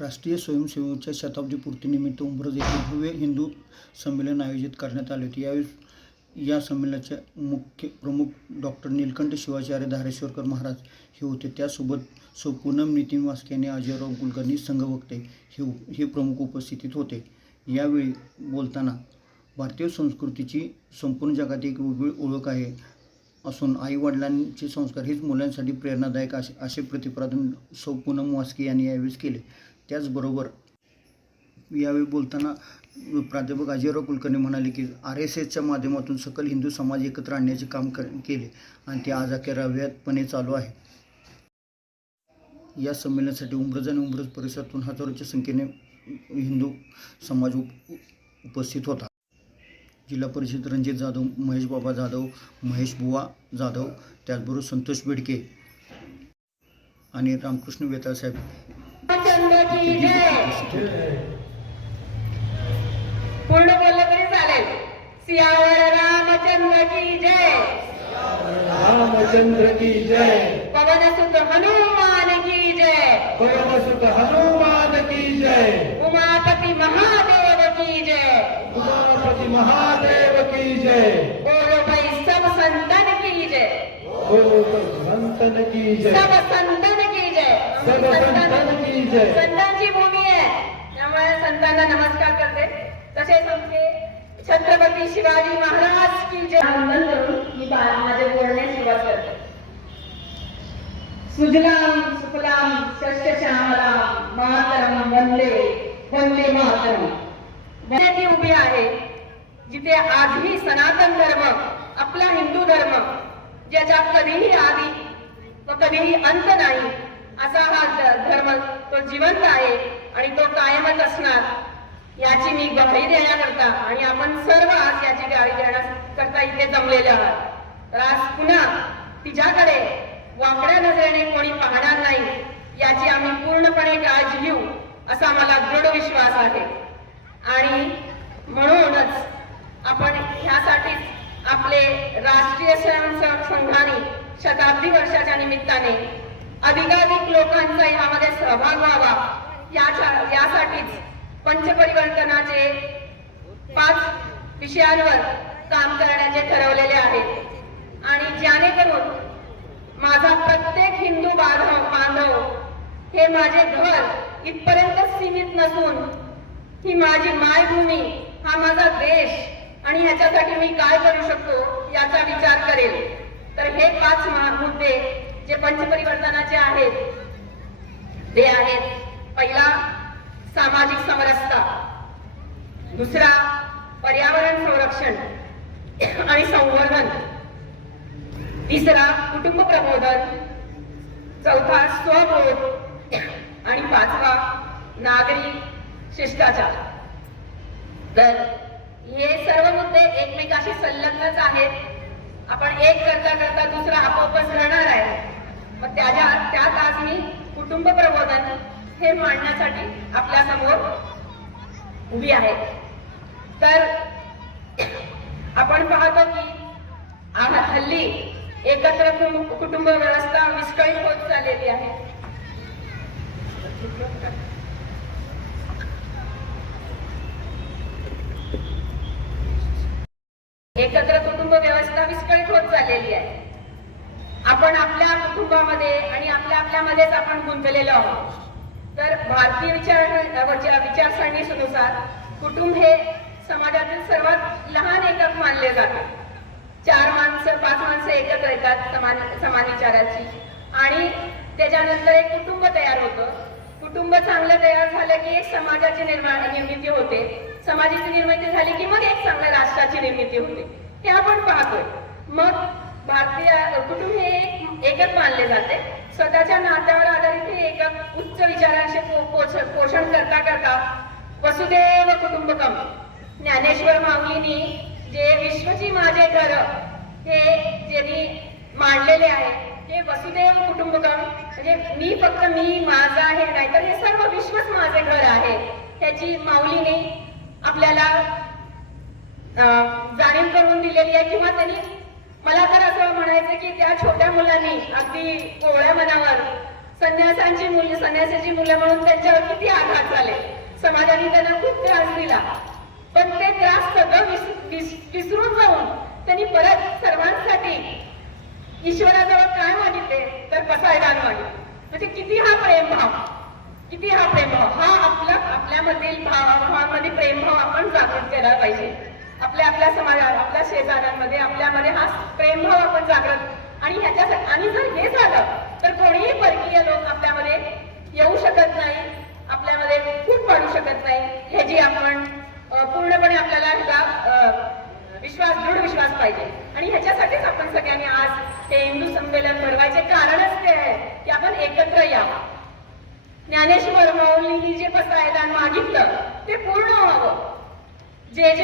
राष्ट्रीय स्वयंसेवकांच्या शताब्दीपूर्तीनिमित्त उंब्रज येथे भव्य हिंदू संमेलन आयोजित करण्यात आले होते। यावेळी या संमेलनाचे मुख्य प्रमुख डॉक्टर नीलकंठ शिवाचार्य धारेश्वरकर महाराज हे होते। त्यासोबत सौ पूनम नितीन वास्के आणि अजयराव कुलकर्णी संघवक्ते हे प्रमुख उपस्थित होते। यावेळी बोलताना भारतीय संस्कृतीची संपूर्ण जगात एक वेगळी ओळख आहे असून आई वडिलांचे संस्कार हेच मुलांसाठी प्रेरणादायक असे प्रतिपादन सौ पूनम वास्के यांनी यावेळी केले। त्याचबरोबर यावेळी बोलताना प्राध्यापक अजयराव कुलकर्णी म्हणाले की RSSच्या माध्यमातून सकल हिंदू समाज एकत्र आणण्याचे काम केले आणि ते आज अखेराव्यातपणे चालू आहे। या संमेलनासाठी उंब्रज आणि उंब्रज परिसरातून हजारोच्या संख्येने हिंदू समाज उपस्थित होता। जिल्हा परिषद रणजित जाधव, महेश बाबा जाधव, महेश बुवा जाधव, त्याचबरोबर संतोष बेडके आणि रामकृष्ण वेताळ साहेब पूर्ण बोललं तरी चालेल। सियावर रामचंद्र की जय, रामचंद्र की जय, पवन सुत हनुमान की जय, पवन सुत हनुमान की जय, उमापति महादेव की जय, उमापति महादेव की जय, बोलो भाई सब संतन की जय, बोलो संतन की जय, सब संतन की जय, सब संतन की जय। संतांची भूमी आहे त्यामुळे संतांना नमस्कार करते। तसेच आमचे छत्रपती शिवाजी महाराज की जय मी माझे बोलण्यास सुरुवात करते। सुजलाम सुफलाम शस्यश्यामलाम मातरम वंदे वंदे मातरम। ती उभी आहे जिथे आजही सनातन धर्म, आपला हिंदू धर्म, ज्याच्या कधीही आदी व कधीही अंत नाही असा हा धर्म तो जिवंत आहे आणि तो कायमच असणार याची मी ग्वाही देण्याकरता आणि आपण सर्व आज याची ग्वाही देण्याकरता इथे जमलेले आहात। तर आज पुन्हा तिच्याकडे वाकड्या नजरेने कोणी पाहणार नाही याची आम्ही पूर्णपणे काळजी घेऊ असा मला दृढ विश्वास आहे। आणि म्हणूनच आपण ह्यासाठीच आपले राष्ट्रीय स्वयंसेवक संघाने शताब्दी वर्षाच्या निमित्ताने अधिकाधिक लोकांचा यामध्ये सहभाग व्हावा यासाठीच पंचपरिवर्तनाचे 5 विषयांवर काम करण्याचे ठरवलेले आहे। आणि जेणेकरून माझा प्रत्येक हिंदू बांधव हे माझे घर इथपर्यंत सीमित नसून ही माझी मायभूमी, हा माझा देश आणि ह्याच्यासाठी मी काय करू शकतो याचा विचार करेल। तर हे 5 मुद्दे जे पंचपरिवर्तनाचे आहेत ते आहेत: पहिला, सामाजिक समरसता; दुसरा, पर्यावरण संरक्षण आणि संवर्धन; तिसरा, कुटुंब प्रबोधन; चौथा, स्वबोध; आणि 5वा, नागरी शिष्टाचार। तर हे सर्व मुद्दे एकमेकाशी संलग्नच आहेत। आपण एक करता करता दुसरा आपोआपच राहणार आहे। मग त्यात आज मी कुटुंब प्रबोधन हे मांडण्यासाठी आपल्या समोर उभी आहे। तर आपण पाहतो की हल्ली एकत्र कुटुंब व्यवस्था विस्कळीत होत चाललेली आहे। एकत्र कुटुंब व्यवस्था विस्कळीत होत चाललेली आहे। आपण आपल्या कुटुंबामध्ये आणि आपल्यामध्येच आपण गुंतलेलो आहोत। तर भारतीय विचारसरणीनुसार कुटुंब हे समाजातील सर्वात लहान एकक मानले जाते। 4 माणसं 5 माणसं एकत्र येतात समान विचाराची आणि त्याच्यानंतर एक कुटुंब तयार होतं। कुटुंब चांगलं तयार झालं की एक समाजाची निर्मिती होते। समाजाची निर्मिती झाली की मग एक चांगल्या राष्ट्राची निर्मिती होते। हे आपण पाहतोय। मग भारतीय कुटुंब हे एकच मानले जाते। स्वतःच्या नात्यावर आधारित हे एकक उच्च विचारांचे पोषण करता करता वसुदैव कुटुंबकम ज्ञानेश्वर माऊलींनी जे विश्वची माझे घर हे ज्यांनी मांडलेले आहे हे वसुदैव कुटुंबकम म्हणजे मी फक्त मी माझा आहे नाही तर हे सर्व विश्वच माझे घर आहे ह्याची माऊलीने आपल्याला जाणीव करून दिलेली आहे। किंवा त्यांनी मला तर असं म्हणायचं की त्या छोट्या मुलांनी अगदी कोवळ्या मनावर संन्यासाची मुलं म्हणून त्यांच्यावर किती आघात झाले, समाजाने त्यांना खूप त्रास दिला, पण ते त्रास सगळं विसरून जाऊन त्यांनी परत सर्वांसाठी ईश्वराजवळ काय मागितले तर पसायदान मागितले. म्हणजे किती हा प्रेमभाव हा आपल्यामधील भावामध्ये प्रेमभाव आपण जागृत केला पाहिजे. आपल्या समाजात, आपल्या शेजाऱ्यांमध्ये, आपल्यामध्ये हा प्रेमभाव आपण जागृत, आणि ह्याच्यासाठी, आणि जर हे झालं तर कोणीही परकीय लोक आपल्यामध्ये येऊ शकत नाही, आपल्यामध्ये फूट पडू शकत नाही. हे जी आपण पूर्णपणे आपल्याला दृढ विश्वास पाहिजे. आणि ह्याच्यासाठीच आपण सगळ्यांनी आज हे हिंदू संमेलन भरवायचे कारणच ते आहे की आपण एकत्र यावं. ज्ञानेश्वर माऊलींनी जे पसायदान मागितलं ते पूर्ण व्हावं. जे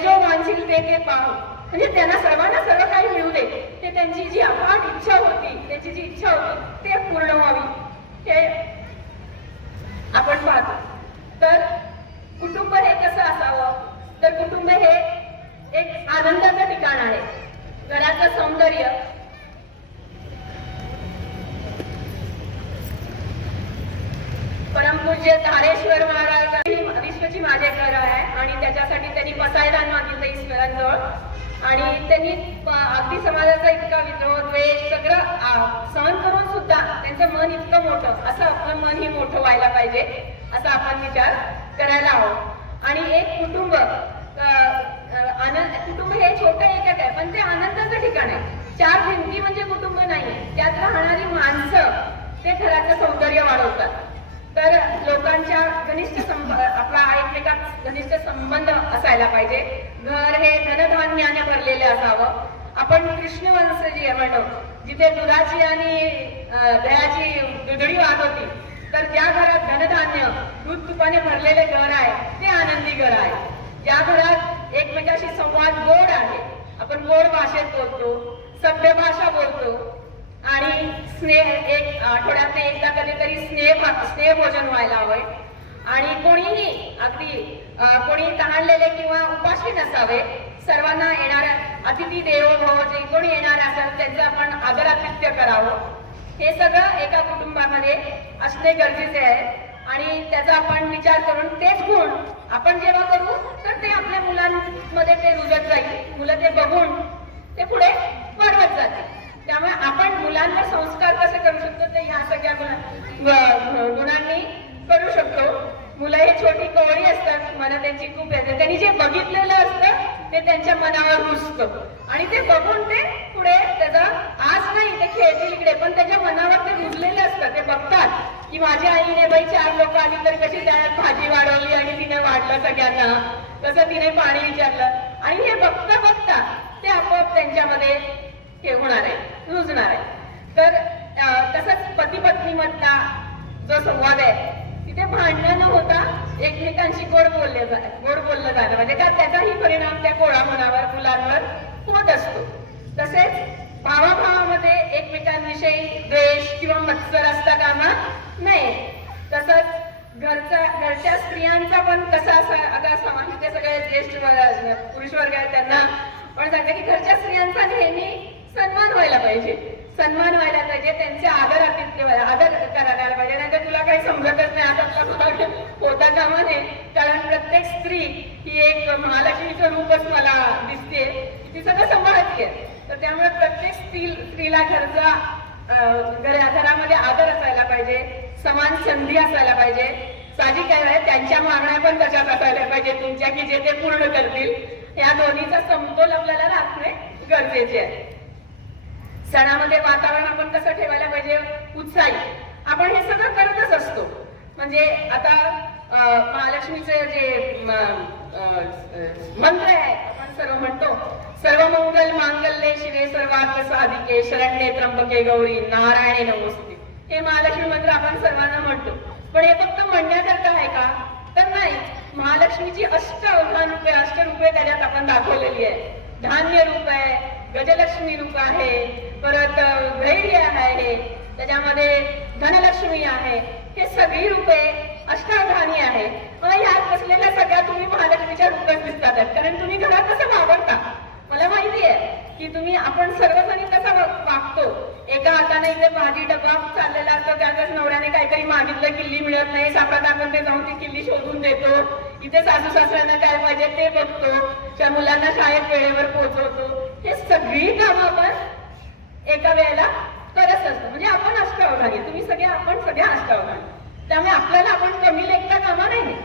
जो वांछील ते पाहू, म्हणजे त्यांना सर्वांना सर्व काही मिळू दे, ते त्यांची जी अफाट इच्छा होती, त्यांची जी इच्छा होती ते पूर्ण व्हावी, हे आपण पाहतो. तर कुटुंब हे कसं असावं, तर कुटुंब हे एक आनंदाचं ठिकाण आहे. घराचं सौंदर्य, परमपूज्य धारेश्वर महाराज विश्वची माझे घर आहे, आणि त्याच्यासाठी त्यांनी पसायदान मागितलं ईश्वरांजवळ, आणि त्यांनी अगदी समाजाचा इतका विद्रोह, द्वेष सगळं सहन करून सुद्धा त्यांचं मन इतकं मोठं, असं आपलं मन ही मोठं व्हायला पाहिजे, असा आपण विचार करायला हवं. आणि एक कुटुंब हे छोटं एकच आहे, पण ते आनंदाचं ठिकाण आहे. चार भिंती म्हणजे कुटुंब नाही, त्यात राहणारी माणसं ते घराचं सौंदर्य वाढवतात. तर लोकांच्या आपला एकमेकात घनिष्ठ संबंध असायला पाहिजे. घर हे धनधान्याने भरलेले असावं. आपण कृष्णवंशजी म्हणतो, जिथे दुधाची आणि दह्याची दुधडी वाहत होती, तर ज्या घरात धनधान्य, दूध तुपाने भरलेले घर आहे ते आनंदी घर आहे. ज्या घरात एकमेकाशी संवाद गोड आहे, आपण गोड भाषेत बोलतो, सभ्य भाषा बोलतो, आणि स्नेह, एक आठवड्यात एकदा कधीतरी स्नेह भोजन व्हायला हवंय. आणि कोणीही कोणी तहानलेले किंवा उपाशी नसावे. सर्वांना येणाऱ्या अतिथी देवो भव, जे कोणी येणार असेल त्यांचं आपण आदरातिथ्य करावं. हे सगळं एका कुटुंबामध्ये असणे गरजेचे आहे, आणि त्याचा आपण विचार करून तेच गुण आपण जेव्हा करू तर ते आपल्या मुलांमध्ये ते रुजत जाईल. मुलं ते बघून ते पुढे वाढवत जातील. त्यामुळे आपण मुलांवर संस्कार कसे करू शकतो ते ह्या सगळ्या गुणांनी करू शकतो. मुलं हे छोटी कवळी असतात, मन त्यांची खूप येते. त्यांनी जे बघितलेलं असतं ते त्यांच्या मनावर रुजतं, आणि ते बघून ते पुढे त्याचा आज नाही ते खेळतील इकडे, पण त्याच्या मनावर ते रुजलेले असतं. ते बघतात की माझ्या आईने बाई 4 लोक आली तर कशी त्यात भाजी वाढवली आणि तिने वाढलं सगळ्यांना, कसं तिने पाणी विचारलं, आणि हे बघता बघता ते आपोआप त्यांच्यामध्ये हे होणार आहे, रुजणार आहे. तर तसंच पती पत्नी मधला जो संवाद आहे तिथे भांडणं न होता एकमेकांशी गोड बोललं जाणं, म्हणजे का त्याचाही परिणाम त्या कोळा मनावर, मुलांवर होत असतो. तसेच भावाभावामध्ये एकमेकांविषयी द्वेष किंवा मत्सर असता कामा नये. तसंच घरच्या स्त्रियांचा पण कसा आता समाजाचे सगळे ज्येष्ठ पुरुष वर्ग आहेत त्यांना पण सांगते की घरच्या स्त्रियांचा नेहमी सन्मान व्हायला पाहिजे, त्यांचे आदर करायला पाहिजे. नाही तर तुला काही समजतच नाही आता होता कामा नये. कारण प्रत्येक स्त्री ही एक महालक्ष्मीचं रूपच मला दिसते, ती सगळं सांभाळते. तर त्यामुळे प्रत्येक स्त्रीला घरामध्ये आदर असायला पाहिजे, समान संधी असायला पाहिजे. साहजिक आहे त्यांच्या मागण्या पण तशाच असायला पाहिजे तुमच्या, की जे ते पूर्ण करतील. या दोन्हीचा समतोल आपल्याला राखणे गरजेचे आहे. सणामध्ये वातावरण आपण कसं ठेवायला पाहिजे, उत्साही. आपण हे सगळं करतच असतो. म्हणजे आता महालक्ष्मीचं जे मंत्र आहे आपण सर्व म्हणतो, सर्व मंगल मांगल्ये शिवे सर्वार्थ साधिके शरण्ये त्र्यंबके गौरी नारायणे नमोस्तुते. हे महालक्ष्मी मंत्र आपण सर्वांना म्हणतो, पण हे फक्त म्हणण्यासारखं आहे का, तर नाही. महालक्ष्मीची अष्टअवधान रूपे, अष्टरूपे त्याच्यात आपण दाखवलेली आहे. धान्य रूप आहे, गजलक्ष्मी रूप आहे, परत धैर्य आहे, त्याच्यामध्ये धनलक्ष्मी आहे. हे सगळी रूपे अष्टावधानी आहे. मला ह्यात बसलेल्या सगळ्या तुम्ही महालक्ष्मीच्या रूपात दिसतात, कारण तुम्ही घरात कसं वावरता मला माहिती आहे की तुम्ही आपण सर्वजणी कसा वागतो. एका एका हाताने इथे भाजी डबा चाललेला असतो, त्यातच नवऱ्याने काहीतरी मागितलं, किल्ली मिळत नाही, सापडात आपण ते जाऊन ती किल्ली शोधून देतो, इथे सासू सासऱ्यांना काय पाहिजे ते बघतो, त्या मुलांना शाळेत वेळेवर पोहोचवतो. हे सगळी कामं आपण एका वेळेला करत असतो. म्हणजे आपण अष्टावधानी, तुम्ही सगळे, आपण सगळे अष्टावधानी. त्यामुळे आपल्याला आपण कमी लेखता कामा नाही.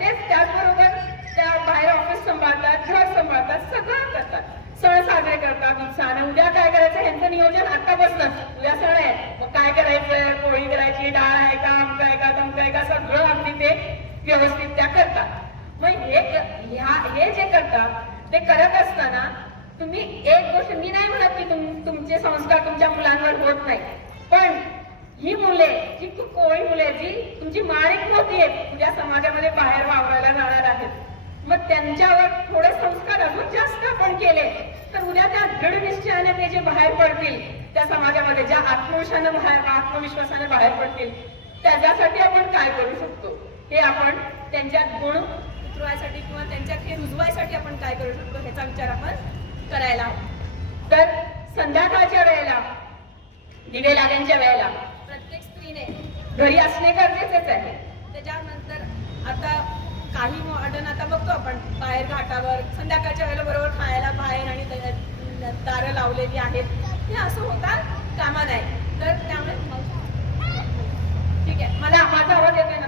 तेच त्याचबरोबर त्या बाहेर ऑफिस सांभाळतात, घर सांभाळतात, सगळं करतात, सण साजरे करतात उत्साहाने. उद्या काय करायचं ह्यांचं नियोजन आतापासूनच. उद्या सण आहे, मग काय करायचं, पोळी करायची, डाळ आहे का, आमका आहे का, तमका आहे का, सगळं अगदी ते व्यवस्थित त्या करतात. मग हे जे करतात ते करत असताना तुम्ही एक गोष्ट, मी नाही म्हणत की तुमचे संस्कार तुमच्या मुलांवर होत नाही, पण ही मुले, जी कोळी मुले, जी तुमची माणिक मोठी आहेत, उद्या समाजामध्ये बाहेर वावरायला जाणार आहेत, मग त्यांच्यावर थोडे संस्कार अजून जास्त आपण केले तर उद्या त्या दृढ निश्चयाने ते जे बाहेर पडतील त्या समाजामध्ये, ज्या आत्मविश्वासाने बाहेर पडतील, त्याच्यासाठी आपण काय करू शकतो, हे आपण त्यांच्यात गुण उतरवायसाठी किंवा त्यांच्यात हे रुजवायसाठी आपण काय करू शकतो ह्याचा विचार आपण करायला हवा. तर संध्याकाळच्या वेळेला, दिवे लागण्याच्या वेळेला प्रत्येक स्त्रीने घरी असणे गरजेचेच आहे. त्याच्यानंतर आता काही मॉडर्न आता बघतो आपण बाहेर घाटावर संध्याकाळच्या वेळेला बरोबर खायला बाहेर आणि दारं लावलेली आहेत, हे असं होता कामा नाही. तर त्यामुळे ठीक आहे, मला माझा आवाज येतोय ना.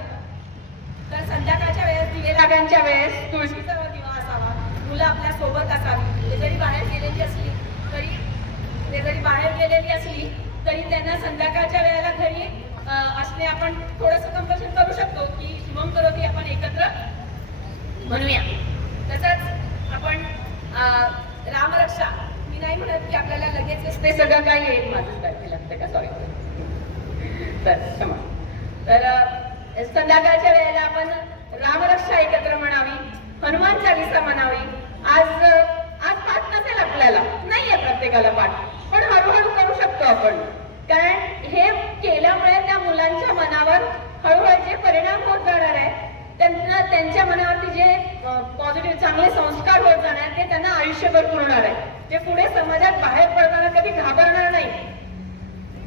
तर संध्याकाळच्या वेळेस, दिवे लागण्याच्या वेळेस तुळशीचा दिवा असावा, मुलं आपल्या सोबत असावी. ते जरी बाहेर गेलेली असली तरी त्यांना संध्याकाळच्या वेळेला घरी असणे आपण थोडंसं कंपल्शन करू शकतो की शुभम करोती आपण एकत्र म्हणूया. तसंच आपण रामरक्षा, मी नाही म्हणत की आपल्याला लगेच ते सगळं काही येईल, माझंच काय लागतं का, सॉरी, तर क्षमा. तर संध्याकाळच्या वेळेला आपण रामरक्षा एकत्र म्हणावी, हनुमान चालीसा म्हणावी. आज पाठ नसेल आपल्याला, नाहीये प्रत्येकाला पाठ, पण हळूहळू करू शकतो आपण. कारण हे केल्यामुळे त्या मुलांच्या मनावर हळूहळू जे परिणाम होत जाणार आहे, त्यांच्या मनावरती जे पॉझिटिव्ह चांगले संस्कार होत जाणार ते त्यांना आयुष्यभर पुरणार आहे. ते पुढे समाजात बाहेर पडताना कधी घाबरणार नाही.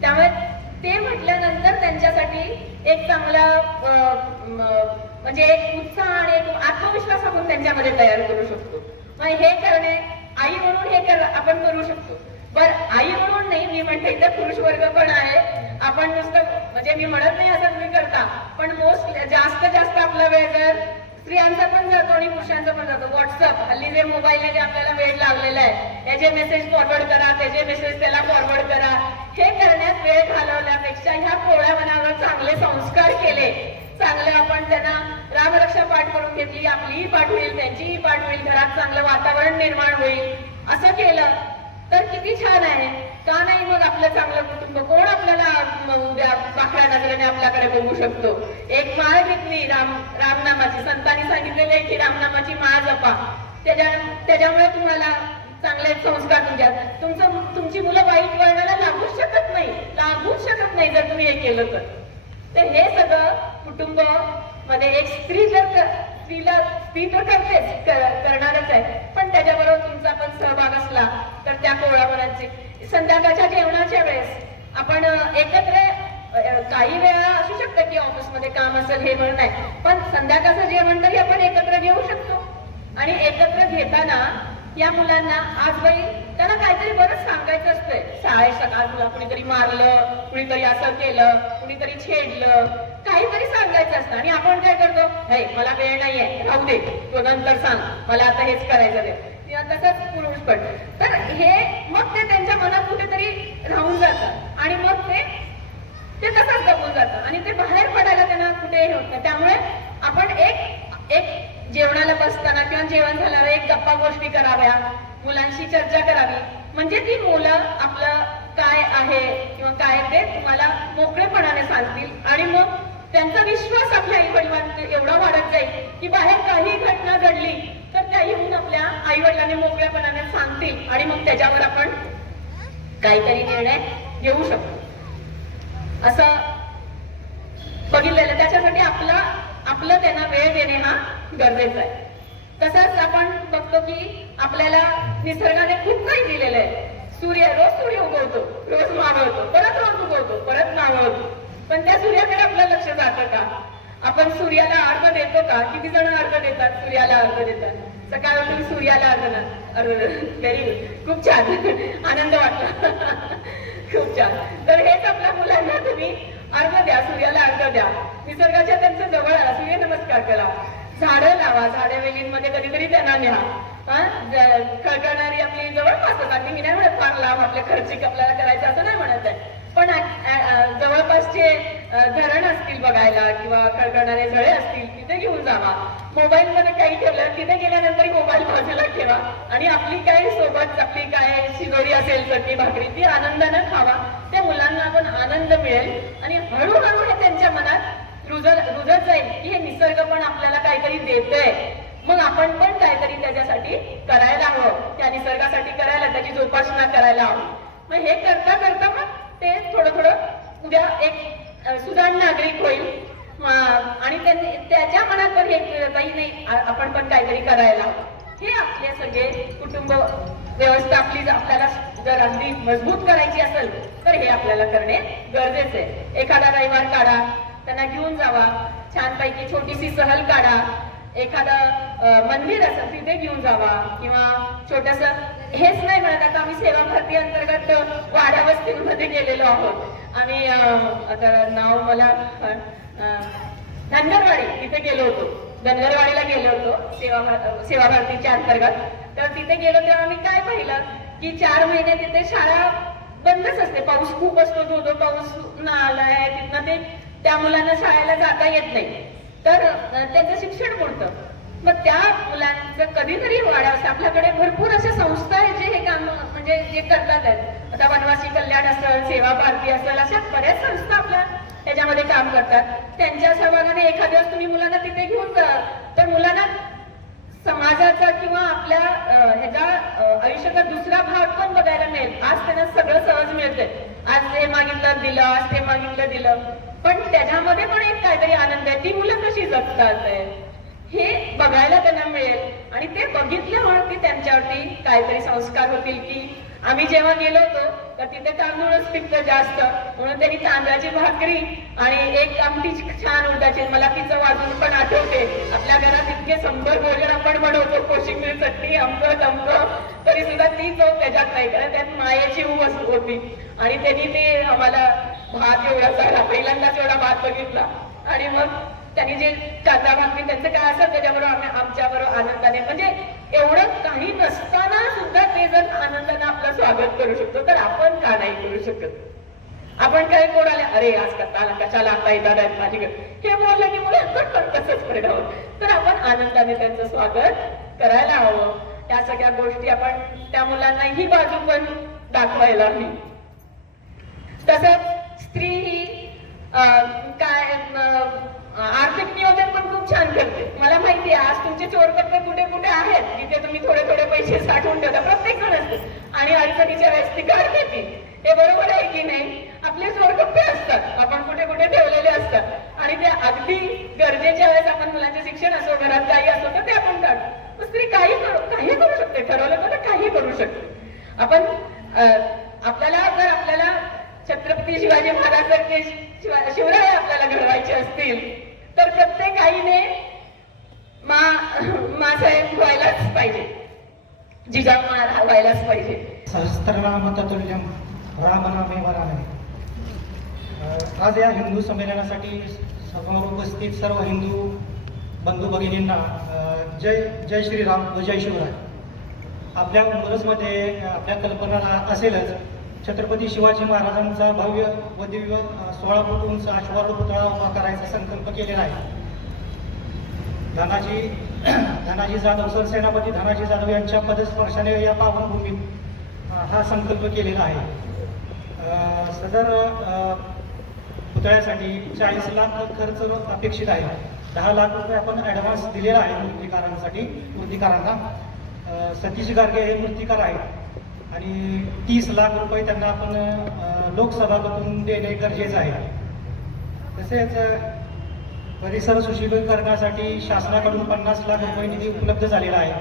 त्यामुळे ते म्हटल्यानंतर त्यांच्यासाठी एक चांगला म्हणजे एक उत्साह आणि एक आत्मविश्वास आपण त्यांच्यामध्ये तयार करू शकतो. मग हे करणे, आई म्हणून हे आपण करू शकतो. बरं, आई म्हणून नाही, मी म्हणते इथे पुरुष वर्ग पण आहे. आपण नुसतं, म्हणजे मी म्हणत नाही असं तुम्ही करता, पण जास्त आपला वेळ जर स्त्रियांचा पण जातो आणि पुरुषांचा पण जातो. व्हॉट्सअप, हल्ली जे मोबाईलने जे आपल्याला वेळ लागलेला आहे, याचे मेसेज फॉरवर्ड करा, त्याचे मेसेज त्याला फॉरवर्ड करा, हे करण्यात वेळ घालवण्यापेक्षा ह्या कोवळ्या मनावर चांगले संस्कार केले, चांगले आपण त्यांना रामरक्षा पाठ करून घेतली, आपलीही पाठ होईल, त्यांचीही पाठ होईल, घरात चांगलं वातावरण निर्माण होईल, असं केलं तर किती छान आहे. का नाही मग आपलं चांगलं कुटुंब, कोण आपल्याला उद्या पाकळ्या नजरेने आपल्याकडे बघू शकतो. एक माळ घेतली रामनामाची, संतांनी सांगितलेलं आहे की रामनामाची माळ जपा, त्याच्यामुळे तुम्हाला चांगले संस्कार तुमची मुलं वाईट वळणाला लागूच शकत नाही जर तुम्ही हे केलं तर. हे सगळं कुटुंब मध्ये एक स्त्री तर करतेच, करणारच आहे, पण त्याच्याबरोबर तुमचा पण सहभाग असला तर त्या कोवळ्या मनाची. संध्याकाळच्या जेवणाच्या वेळेस आपण एकत्र, काही वेळा असू शकतं की ऑफिसमध्ये काम असेल हे म्हणून नाही, पण संध्याकाळचं जेवण तरी आपण एकत्र घेऊ शकतो. आणि एकत्र घेताना या मुलांना आज बाई त्यांना काहीतरी बरंच सांगायचं असतंय. शाळेत सकाळ तुला कुणीतरी मारलं, कुणीतरी असं केलं, कुणीतरी छेडलं, काहीतरी सांगायचं असतं. आणि आपण काय करतो, हे मला वेळ नाहीये, राहू दे, तो नंतर सांग, मला आता हेच करायचं ते. किंवा तसंच पुरुष पण. तर हे मग ते त्यांच्या मनात कुठेतरी राहून जातं आणि मग ते तसंच दबून जातं आणि ते बाहेर पडायला त्यांना कुठे हे होतं. त्यामुळे आपण एक जेवणाला बसताना किंवा जेवण झाल्यावर एक गप्पा गोष्टी कराव्या, मुलांशी चर्चा करावी, म्हणजे ती मुलं आपलं काय आहे किंवा काय ते तुम्हाला मोकळेपणाने सांगतील. आणि मग त्यांचा विश्वास आपल्या आई वडिलांना एवढा वाढत जाईल की बाहेर काही घटना घडली तर त्या येऊन आपल्या आई वडिलांनी मोकळेपणाने सांगतील आणि मग त्याच्यावर आपण काहीतरी निर्णय घेऊ शकतो. असं बघितलेलं, त्याच्यासाठी आपलं त्यांना वेळ देणे हा गरजेचा आहे. तसंच आपण बघतो की आपल्याला निसर्गाने खूप काही दिलेलं आहे. सूर्य उगवतो, रोज मावळतो, परत रोज उगवतो, परत मावळतो. पण त्या सूर्याकडे आपलं लक्ष जातं का? आपण सूर्याला अर्घ देतो का? किती जण अर्घ देतात? सूर्याला अर्घ देतात. सकाळ तुम्ही सूर्याला अर्घ व्हेरी गुड, खूप छान, आनंद वाटला. खूप छान. तर हेच आपल्या मुलांना तुम्ही अर्घ द्या, सूर्याला अर्घ द्या, निसर्गाच्या त्यांच्या जवळ आला, सूर्य नमस्कार करा, झाडं लावा, झाडे वेलींमध्ये कधीतरी त्यांना न्या. खळखळणारी आपली जवळपास अगदी मी नाही म्हणत फार लांब आपल्या खर्चिक आपल्याला करायचं असं नाही म्हणत आहे, पण जवळपासचे धरण असतील बघायला किंवा खळखळणारे झळे असतील तिथे घेऊन जावा. मोबाईल मध्ये काही ठेवलं तिथे गेल्यानंतर मोबाईल बाजूला ठेवा आणि आपली काय सोबत आपली काय शिदोरी असेल चटणी भाकरी ती आनंदानं खावा. त्या मुलांना पण आनंद मिळेल आणि हळूहळू हे त्यांच्या मनात रुजत जाईल की हे निसर्ग पण आपल्याला काहीतरी देतोय, मग आपण पण काहीतरी त्याच्यासाठी करायला हवं, त्या निसर्गासाठी करायला, त्याची जोपासना करायला हवी. मग हे करता करता मग ते थोडं उद्या एक सुजाण नागरिक होईल आणि त्याच्या मनात पण हे काही नाही आपण पण काहीतरी करायला हवं. हे आपले सगळे कुटुंब व्यवस्था आपली आपल्याला जर अगदी मजबूत करायची असेल तर हे आपल्याला करणे गरजेचे आहे. एखादा रविवार काढा, त्यांना घेऊन जावा, छानपैकी छोटीशी सहल काढा, एखादं मंदिर असेल तिथे घेऊन जावा किंवा छोटस, हेच नाही म्हणत आता आम्ही सेवा भारती अंतर्गत वाड्या वस्तीमध्ये गेलेलो आहोत आम्ही. आता नाव मला धनगरवाडी तिथे गेलो होतो, धनगरवाडीला गेलो होतो सेवा भारतीच्या अंतर्गत. तर तिथे गेलो तेव्हा आम्ही काय पाहिलं की 4 महिने तिथे शाळा बंदच असते, पाऊस खूप असतो, धो पाऊस आलाय, तिथनं ते त्या मुलांना शाळेला जाता येत नाही, तर त्यांचं शिक्षण पुरतं. मग त्या मुलांचं कधीतरी वाढावं. आपल्याकडे भरपूर अशा संस्था आहेत जे हे काम म्हणजे जे करतात आहेत. आता वनवासी कल्याण असेल, सेवा भारती असेल, अशा बऱ्याच संस्था आपल्या त्याच्यामध्ये काम करतात. त्यांच्या सहभागाने एखाद्या वेळेस तुम्ही मुलांना तिथे घेऊन जा, तर मुलांना समाजाचा किंवा आपल्या ह्याचा आयुष्याचा दुसरा भाग पण बघायला मिळेल. आज त्यांना सगळं सहज मिळतंय, आज हे मागितलं दिलं, आज ते मागितलं दिलं, पण त्याच्यामध्ये पण एक काहीतरी आनंद आहे. ती मुलं कशी जगतात हे बघायला त्यांना मिळेल आणि ते बघितल्यामुळे की त्यांच्यावरती काहीतरी संस्कार होतील. की आम्ही जेव्हा गेलो होतो तर तिथे तांदूळच पिकतं जास्त, म्हणून त्यांनी तांदळाची भाकरी आणि एक आमटी छान उलटाची, मला तिचं वाजून पण आठवते. आपल्या घरात इतके संभर भोजन आपण बनवतो, कोशिंबीर चटणी, आमचं तरी सुद्धा ती चव त्याच्यात नाही, कारण त्यात मायेची ऊब होती. आणि त्यांनी ते आम्हाला भात एवढा झाला, पहिल्यांदाच एवढा भात बघितला. आणि मग त्यांनी जे कांदा भाकरी त्यांचं काय असेल त्याच्याबरोबर आम्ही आमच्याबरोबर आनंदाने, म्हणजे एवढं काही नसताना सुद्धा ते जर आनंदाने आपलं स्वागत करू शकतो तर आपण का नाही करू शकत? आपण काय कोणाला अरे आज कशाला आता येतात माझीकडे हे बोललं की मुलांना तसंच परिणाम. तर आपण आनंदाने त्यांचं स्वागत करायला हवं. त्या सगळ्या गोष्टी आपण त्या मुलांना ही बाजू पण दाखवायला हवी. तसंच स्त्री ही काय आर्थिक नियोजन पण खूप छान करते. मला माहिती आहे आज तुमचे चोरकट्टे कुठे कुठे आहेत जिथे तुम्ही थोडे थोडे पैसे साठवून ठेवता, प्रत्येक जण असते आणि अडचणीच्या वेळेस ती काढते ती. हे बरोबर आहे की नाही? आपले चोरकट्टे असतात, आपण कुठे कुठे ठेवलेले असतात आणि ते अगदी गरजेच्या वेळेस आपण मुलांचे शिक्षण असो, घरात काही असो तर ते आपण काढतो. स्त्री काही करू शकते, ठरवलं तर काही करू शकते. आपण आपल्याला छत्रपती शिवाजी महाराज सारखे शिवराय आपल्याला घडवायचे असतील तर प्रत्येक आईने मासाहेब व्हायलाच पाहिजे, जिजाऊ व्हायलाच पाहिजे. सहस्त्रनाम ततुल्यम रामनामे वरानने. आज या हिंदू संमेलनासाठी समोर उपस्थित सर्व हिंदू बंधू भगिनींना जय श्रीराम व जय शिवराय. आपल्या उमरसमध्ये आपल्या कल्पना असेलच, छत्रपती शिवाजी महाराजांचा भव्य व दिव्य 16 फूट उंच अश्वारूढ पुतळा उभा करायचा संकल्प केलेला आहे. धनाजी जाधव, सरसेनापती धनाजी जाधव यांच्या पदस्पर्शाने या पावनभूमीत हा संकल्प केलेला आहे. सदर पुतळ्यासाठी 40 लाख खर्च अपेक्षित आहे. 10 लाख रुपये आपण ॲडव्हान्स दिलेला आहे मूर्तिकारांना. सतीश गाडगे हे मूर्तिकार आहेत आणि 30 लाख रुपये त्यांना आपण लोकसभातून देणे गरजेचं आहे. तसेच परिसर सुशोभीकरणासाठी शासनाकडून 50 लाख रुपये निधी उपलब्ध झालेला आहे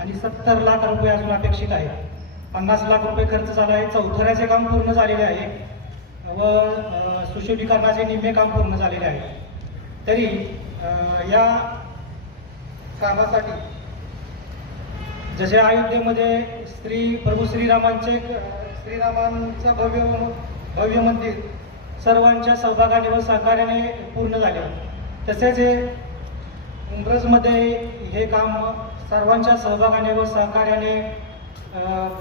आणि 70 लाख रुपये अजून अपेक्षित आहे. 50 लाख रुपये खर्च झाला आहे. चौथऱ्याचे काम पूर्ण झालेले आहे व सुशोभीकरणाचे निम्मे काम पूर्ण झालेले आहे. तरी या कामासाठी जसे अयोध्येमध्ये प्रभू श्रीरामांचं भव्य मंदिर सर्वांच्या सहभागाने व सहकार्याने पूर्ण झाले, तसेच उंब्रजमध्ये हे काम सर्वांच्या सहभागाने व सहकार्याने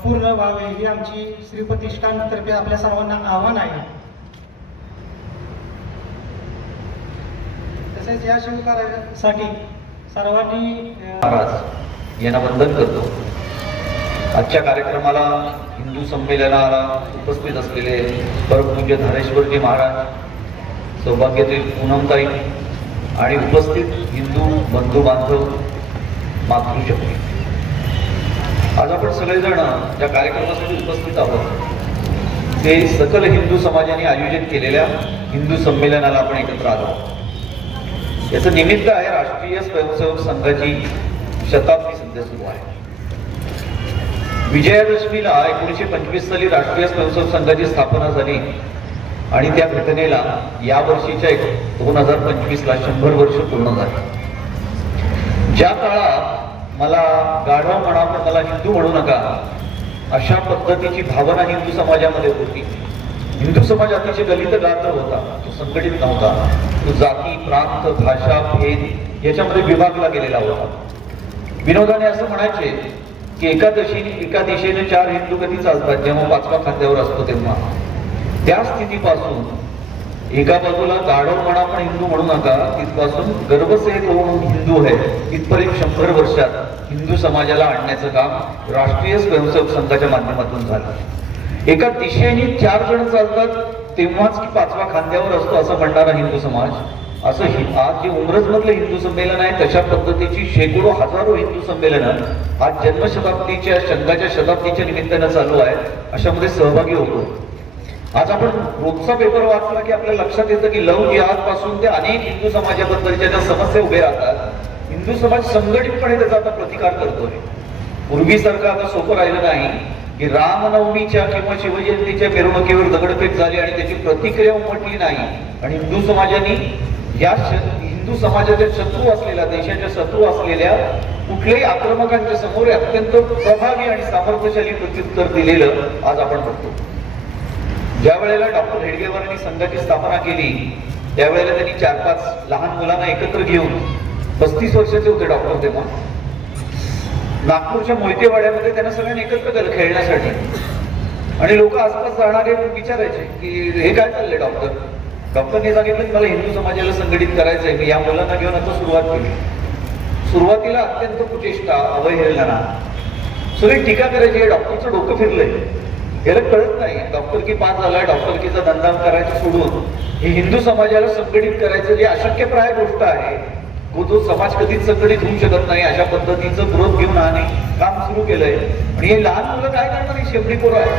पूर्ण व्हावे ही आमची श्री प्रतिष्ठानतर्फे आपल्या सर्वांना आव्हान आहे. तसेच या शिवकार्यासाठी सर्वांनी महाराज यांना वंदन करतो. आजच्या कार्यक्रमाला हिंदू संमेलनाला उपस्थित असलेले परमपूज्य धारेश्वरजी महाराज, सौभाग्यातील पूनमताई आणि उपस्थित हिंदू बंधू बांधव, मातृशक्ती, आज आपण सगळेजण ज्या कार्यक्रमासाठी उपस्थित आहोत ते सकल हिंदू समाजाने आयोजित केलेल्या हिंदू संमेलनाला आपण एकत्र आलो. याचं निमित्त आहे राष्ट्रीय स्वयंसेवक संघाची शताब्दी सध्या सुरू आहे. विजयादशमीला 1925 साली राष्ट्रीय स्वयंसेवक संघाची स्थापना झाली आणि त्या घटनेला या वर्षीच्या 2025ला 100 वर्ष पूर्ण झाली. ज्या काळात मला गाढव म्हणा पण मला हिंदू म्हणू नका अशा पद्धतीची भावना हिंदू समाजामध्ये होती. हिंदू समाज अतिशय दलित गात्र होता, तो संघटित नव्हता, तो जाती, प्रांत, भाषा, भेद याच्यामध्ये विभागला गेलेला होता. विनोदाने असं म्हणायचे की एका दिशेने 4 हिंदू कधी चालतात जेव्हा 5व्या खांद्यावर असतो तेव्हा. त्या स्थितीपासून एका बाजूला गाढव म्हणा पण हिंदू म्हणू नका तिथपासून गर्वसेक होऊन हिंदू आहे इथपर्यंत 100 वर्षात हिंदू समाजाला आणण्याचं काम राष्ट्रीय स्वयंसेवक संघाच्या माध्यमातून झालं. एका दिशेने 4 जण चालतात तेव्हाच की 5व्या खांद्यावर असतो असं म्हणणारा हिंदू समाज, असं आज जे उमरजमधलं हिंदू संमेलन आहे तशा पद्धतीची शेकडो हजारो हिंदू संमेलनं आज जन्मशताब्दीच्या संघाच्या शताब्दीच्या निमित्तानं चालू आहे, अशामध्ये सहभागी होतो. आज आपण रोजचा पेपर वाचला की आपल्या लक्षात येतं की लव जिहाद पासून ते अनेक हिंदू समाजाबद्दलच्या ज्या समस्या उभे राहतात, हिंदू समाज संघटितपणे त्याचा आता प्रतिकार करतोय. पूर्वीसारखं आता सोपं राहिलं नाही की रामनवमीच्या किंवा शिवजयंतीच्या मिरवणुकीवर दगडफेक झाली आणि त्याची प्रतिक्रिया उमटली नाही आणि हिंदू समाजाने या हिंदू समाजाच्या शत्रू असलेल्या, देशाच्या शत्रू असलेल्या कुठल्याही आक्रमकांच्या समोर अत्यंत प्रभावी आणि सामर्थ्यशाली प्रत्युत्तर दिलेलं आज आपण बघतो. ज्या वेळेला डॉक्टर हेडगेवारांनी संघाची स्थापना केली त्यावेळेला त्यांनी 4-5 लहान मुलांना एकत्र घेऊन, 35 वर्षाचे होते डॉक्टर तेव्हा, नागपूरच्या मोहितेवाड्यामध्ये त्यांना सगळ्यांना एकत्र केलं खेळण्यासाठी. आणि लोक आसपास जाणारे विचारायचे की हे काय चाललंय डॉक्टर. डॉक्टरने सांगितलं की मला हिंदू समाजाला संघटित करायचंय. मी या मुलांना घेऊन आता सुरुवात केली. सुरुवातीला अत्यंत कुचेष्टा, अवहेलना, सगळी टीका करायची. डॉक्टरचं डोकं फिरलंय, याला कळत नाही डॉक्टरकी पास झालाय, डॉक्टरकीचा धंदा करायचं सोडून हे हिंदू समाजाला संघटित करायचं जे अशक्यप्राय गोष्ट आहे, तो समाज कधीच संघटित होऊ शकत नाही, अशा पद्धतीचं ग्रोथ घेऊन आणे काम सुरू केलंय. आणि हे लहान मुलं काय करणार, ही शेपडी पोरं आहे.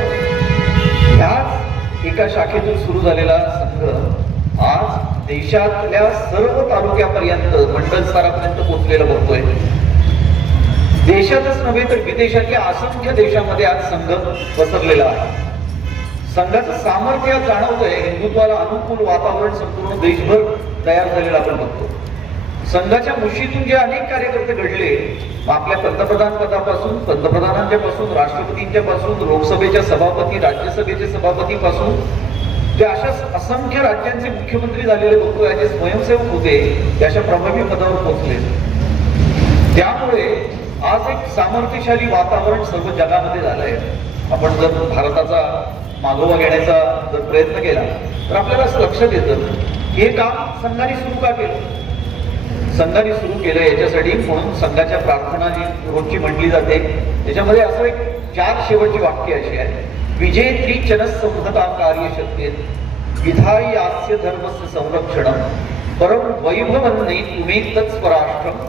ह्याच एका शाखेतून सुरू झालेला संघ आज देशातल्या सर्व तालुक्यापर्यंत, मंडल स्तरापर्यंत पोहोचलेला बघतोय. देशातच नव्हे तर विदेशातल्या असंख्य देशामध्ये आज संघ पसरलेला आहे. संघाचं सामर्थ्य जाणवतंय. हिंदुत्वाला अनुकूल वातावरण संपूर्ण देशभर तयार झालेलं आपण बघतो. संघाच्या मुशीतून जे अनेक कार्यकर्ते घडले, आपल्या पंतप्रधान पदापासून, पंतप्रधानांच्या पासून, राष्ट्रपतींच्या पासून, लोकसभेच्या सभापती, राज्यसभेचे सभापती पासून ते अशा असंख्य राज्यांचे मुख्यमंत्री झालेले लोक जे स्वयंसेवक होते ते अशा प्रभावी पदावर पोहोचले. त्यामुळे आज एक सामर्थ्यशाली वातावरण सर्व जगामध्ये झालंय. आपण जर भारताचा मागोवा घेण्याचा जर प्रयत्न केला तर आपल्याला असं लक्षात येतं की हे काम संघाने सुरू का केलं. संघाने सुरू केलं याच्यासाठी म्हणून संघाच्या प्रार्थना जी रोजची म्हटली जाते त्याच्यामध्ये असं एक 4 शेवटची वाक्य अशी आहे. विजेत्री चनसंहता कार्य शक्येत विधायी आस्य धर्मस्य संरक्षणम परम वैभवन्नै तुमे तत्स्वराष्ट्रम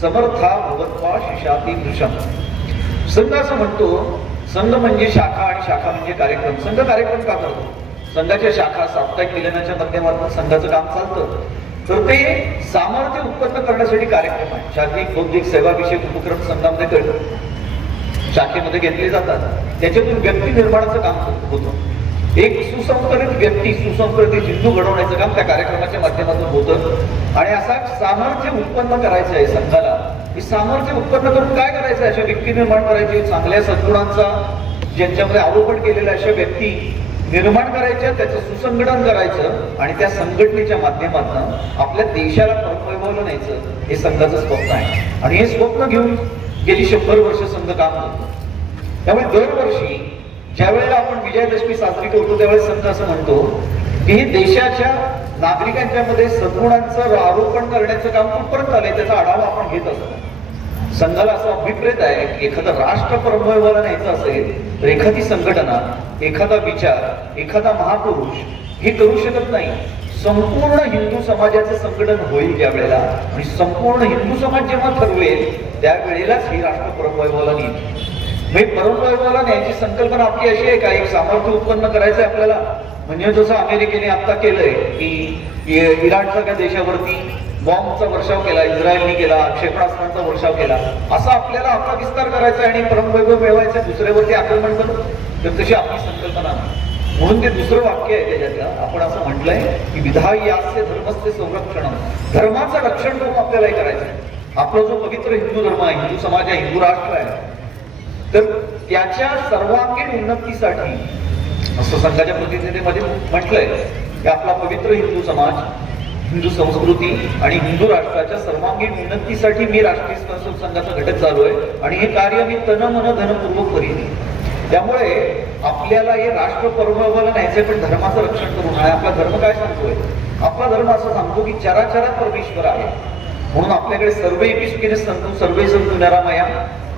समर्था भगवत्वा शिशाती दृशम. संघ असं म्हणतो, संघ म्हणजे शाखा आणि शाखा म्हणजे कार्यक्रम. संघ कार्यक्रम का करतो? संघाच्या शाखा साप्ताहिक मिलनाच्या माध्यमातून संघाचं काम चालतं, तर ते सामर्थ्य उत्पन्न करण्यासाठी कार्यक्रम आहे. शारीरिक बौद्धिक सेवाविषयक उपक्रम संघामध्ये करतो. शाखेमध्ये घेतले जातात, त्याच्यातून व्यक्ती निर्माणाचं काम होतं. एक सुसंस्कृत व्यक्ती, सुसंस्कृत हिंदू घडवण्याचं काम त्या कार्यक्रमाच्या माध्यमातून होतं. आणि असा सामर्थ्य उत्पन्न करायचं आहे संघाला. हे सामर्थ्य उत्पन्न करून काय करायचं आहे? अशा व्यक्ती निर्माण करायची, चांगल्या सद्गुणांचा ज्यांच्यामध्ये आरोपण केलेल्या अशा व्यक्ती निर्माण करायच्या, त्याचं सुसंघटन करायचं आणि त्या संघटनेच्या माध्यमातून आपल्या देशाला परमवैभवलं न्यायचं, हे संघाचं स्वप्न आहे. आणि हे स्वप्न घेऊन गेली 100 वर्ष संघ काम करतो. त्यामुळे दरवर्षी ज्या वेळेला आपण विजयादशमी साजरी करतो त्यावेळेस संघ असं म्हणतो की हे देशाच्या नागरिकांच्या मध्ये सद्गुणांचं आरोपण करण्याचं काम कुठपर्यंत आलंय त्याचा आढावा आपण घेत असतो. संघाला असं अभिप्रेत आहे की एखादं राष्ट्र परमवैभवाला न्यायचं असेल तर एखादी संघटना, एखादा विचार, एखादा महापुरुष हे करू शकत नाही. संपूर्ण हिंदू समाजाचं संघटन होईल ज्या वेळेला आणि संपूर्ण हिंदू समाज जेव्हा ठरवेल त्यावेळेलाच ही राष्ट्र परमवैभवाला नेईल. परमवैभवाला न्यायची संकल्पना आपली अशी आहे का? एक सामर्थ्य उत्पन्न करायचंय आपल्याला. म्हणजे जसं अमेरिकेने आता केलंय की इराणसारख्या देशावरती बॉम्बचा वर्षाव केला, इस्रायलने केला, क्षेपणास्त्रांचा वर्षाव केला, असा आपल्याला आपला विस्तार करायचा आणि परमवैभव मिळवायचं, दुसऱ्यावरती आक्रमण करून. तर तशी आपली संकल्पना नाही. म्हणून ते दुसरं वाक्य आहे त्याच्यातलं. आपण असं म्हटलंय की विधायास्य धर्मस्य संरक्षण, धर्माचं रक्षण करून आपल्याला हे करायचं आहे. आपला जो पवित्र हिंदू धर्म आहे, हिंदू समाज आहे, हिंदू राष्ट्र आहे, तर त्याच्या सर्वांगीण उन्नतीसाठी असं संघाच्या प्रतिनिधीमध्ये म्हटलंय की आपला पवित्र हिंदू समाज, हिंदू संस्कृती आणि हिंदू राष्ट्राच्या सर्वांगीण उन्नतीसाठी मी राष्ट्रीय स्वयंसेवक संघाचा घटक झालोय आणि हे कार्य मी तन मन धनपूर्वक करीन. त्यामुळे आपल्याला हे राष्ट्र परमवैभवाला न्यायचंय, पण धर्माचं रक्षण करून. आणि आपला धर्म काय सांगतोय? आपला धर्म असं सांगतो की चराचरात परमेश्वर आहे. म्हणून आपल्याकडे सर्वैपि सुखिनः सन्तु सर्वे सन्तु निरामया